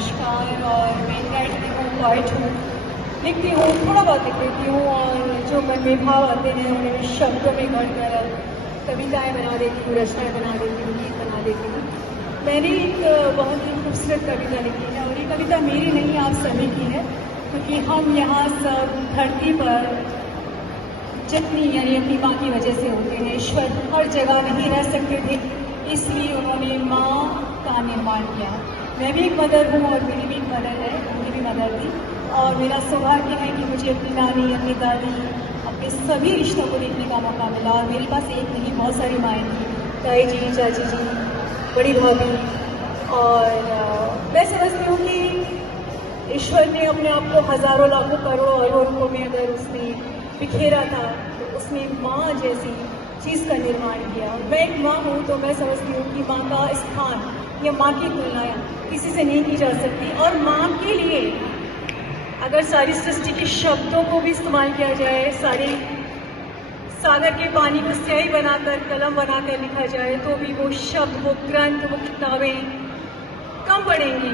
नमस्कार। और मैं राइटर हूँ, पोइट हूँ, लिखती हूँ, थोड़ा बहुत लिख लेती हूँ और जो मन में भाव आते हैं उन्हें शब्दों में भरकर कविताएं बना देती हूँ, रचनाएं बना देती हूँ, गीत बना देती हूँ। मैंने एक बहुत ही खूबसूरत कविता लिखी है और ये कविता मेरी नहीं, आप सभी की है, क्योंकि हम यहाँ सब धरती पर जितनी यानी अपनी माँ की वजह से होते हैं। ईश्वर हर जगह नहीं रह सकते थे, इसलिए उन्होंने माँ का निर्माण किया। मैं भी एक मदर हूँ और मेरी भी एक मदर है, उनकी भी मदर थी। और मेरा सौभाग्य है कि मुझे अपनी नानी, अपनी दादी, अपने सभी रिश्तों को देखने का मौका मिला। और मेरे पास एक नहीं, बहुत सारी माएँ थी, ताई जी, चाची जी, बड़ी भाभी। और मैं समझती हूँ कि ईश्वर ने अपने आप को हजारों, लाखों, करोड़ों, अरबों रूपों में अगर उसने बिखेरा था तो उसने माँ जैसी चीज़ का निर्माण किया। और मैं एक माँ हूँ तो मैं समझती हूँ कि माँ का स्थान या माँ की तुलना किसी से नहीं की जा सकती। और माँ के लिए अगर सारी सृष्टि के शब्दों को भी इस्तेमाल किया जाए, सारे सागर के पानी को स्याही बनाकर, कलम बनाकर लिखा जाए, तो भी वो शब्द, वो ग्रंथ, वो किताबें कम पड़ेंगी।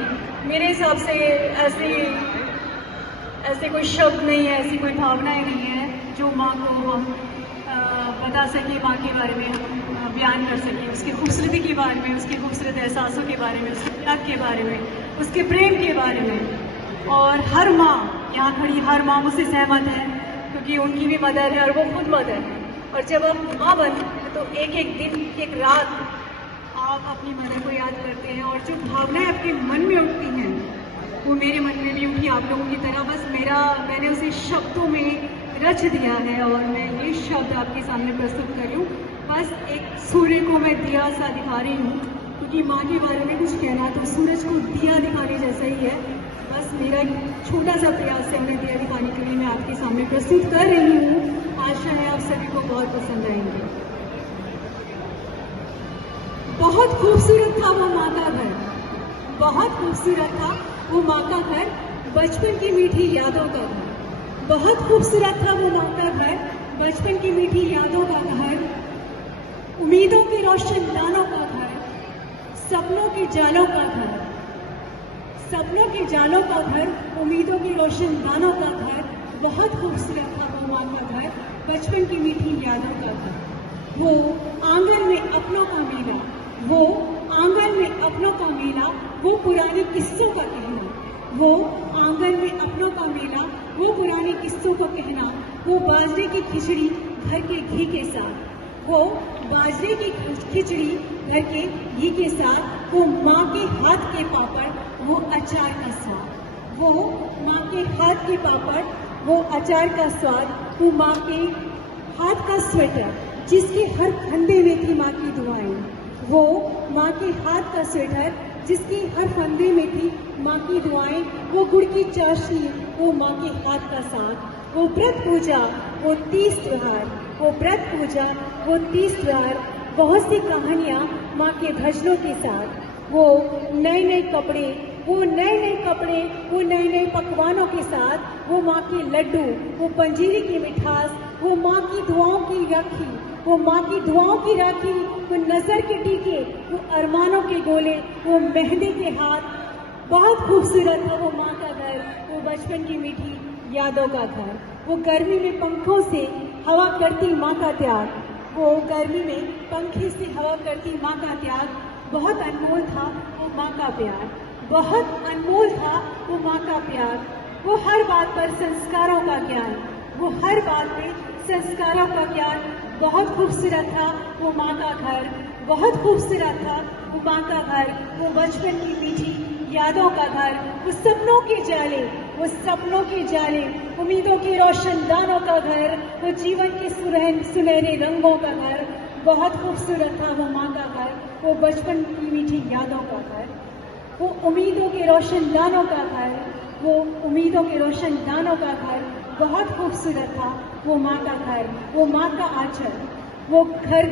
मेरे हिसाब से ऐसे कोई शब्द नहीं है, ऐसी कोई भावनाएं नहीं है जो माँ को हम बता सके, माँ के बारे में बयान कर सके, उसकी खूबसूरती के बारे में, उसके खूबसूरत एहसासों के बारे में, उसके त्याग के बारे में, उसके प्रेम के बारे में। और हर माँ, यहाँ खड़ी हर माँ मुझसे सहमत है, क्योंकि उनकी भी मदर है और वो खुद मदर है। और जब आप माँ बनते हैं तो एक एक दिन, एक रात आप अपनी मदर को याद करते हैं। और जो भावनाएं आपके मन में उठती हैं वो मेरे मन में भी उठी, आप लोगों की तरह। बस मैंने उसे शब्दों में रच दिया है और मैं ये शब्द आपके सामने प्रस्तुत कर रही हूँ। बस एक सूर्य को मैं दिया सा दिखा रही हूँ, क्योंकि माँ के बारे में कुछ कहना तो सूरज को दिया दिखाने जैसा ही है। बस मेरा छोटा सा प्रयास है उन्हें दिया दिखाने के लिए मैं आपके सामने प्रस्तुत कर रही हूँ। आशा है आप सभी को बहुत पसंद आएंगे। बहुत खूबसूरत था वो माँ का घर, बहुत खूबसूरत था वो माँ का घर, बचपन की मीठी यादों का घर। बहुत खूबसूरत था वो माँ का घर, बचपन की मीठी यादों का घर, उम्मीदों के रोशन दानों का घर, सपनों के जालों का घर, सपनों के जालों का घर, उम्मीदों के रोशन दानों का घर। बहुत खूबसूरत था वो माँ का घर, बचपन की मीठी यादों का घर। वो आंगन में अपनों का मेला, वो आंगन में अपनों का मेला, वो पुराने किस्सों का कहना, वो आंगन में अपनों का मेला, वो पुराने किस्सों का कहना, वो बाजरे की खिचड़ी घर के घी के साथ, वो बाजरे की खिचड़ी घर के घी के साथ, वो माँ के हाथ के पापड़, वो अचार का स्वाद, वो माँ के हाथ के पापड़, वो अचार का स्वाद, वो माँ के हाथ का स्वेटर जिसके हर फंदे में थी माँ की दुआएं, वो माँ के हाथ का स्वेटर जिसकी हर फंदे में थी माँ की दुआएं, वो गुड़ की चाशनी, वो माँ के हाथ का साग, वो व्रत पूजा, वो 30 त्योहार, वो व्रत पूजा, वो 30 त्योहार, बहुत सी कहानियाँ माँ के भजनों के साथ, वो नए नए कपड़े, वो नए नए कपड़े, वो नए नए पकवानों के साथ, वो माँ के लड्डू, वो पंजीरी की मिठास, वो माँ की दुआओं की राखी, वो माँ की दुआओं की राखी, वो नजर के टीके, वो अरमानों के गोले, वो मेहंदी के हाथ। बहुत खूबसूरत था वो माँ का घर, वो बचपन की मीठी यादों का घर। वो गर्मी में पंखों से हवा करती माँ का त्याग, वो गर्मी में पंखे से हवा करती माँ का त्याग। बहुत अनमोल था वो माँ का प्यार, बहुत अनमोल था वो माँ का प्यार। वो हर बात पर संस्कारों का ज्ञान, वो हर बात पे संस्कारों का ज्ञान। बहुत खूबसूरत था वो माँ का घर, बहुत खूबसूरत था वो माँ का घर, वो बचपन की मीठी यादों का घर, वो सपनों के जाले, वो सपनों के जाले, उम्मीदों के रोशन दानों का घर, वो जीवन के सुनहरे रंगों का घर। बहुत खूबसूरत था वो माँ का घर, वो बचपन की मीठी यादों का घर, वो उम्मीदों के रोशन दानों का घर, वो उम्मीदों के रोशन दानों का घर। बहुत खूबसूरत था वो माँ का घर, वो माँ का आंचल, वो घर,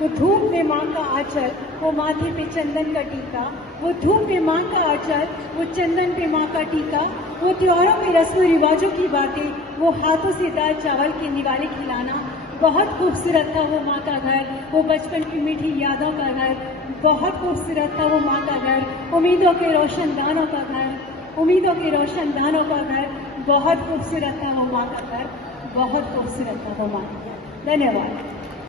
वो धूप में माँ का आंचल, वो माथे पे चंदन का टीका, वो धूप में माँ का आंचल, वो चंदन पे माँ का टीका, वो त्योहारों में रस्म रिवाजों की बातें, वो हाथों से दाल चावल के निवाले खिलाना। बहुत खूबसूरत था वो माँ का घर, वो बचपन की मीठी यादों का घर। बहुत खूबसूरत था वो माँ का घर, उम्मीदों के रोशनदानों का घर, उम्मीदों के रोशनदानों का घर। बहुत खूबसूरत था वो माँ का घर, बहुत खूबसूरत था वो माँ का घर। धन्यवाद।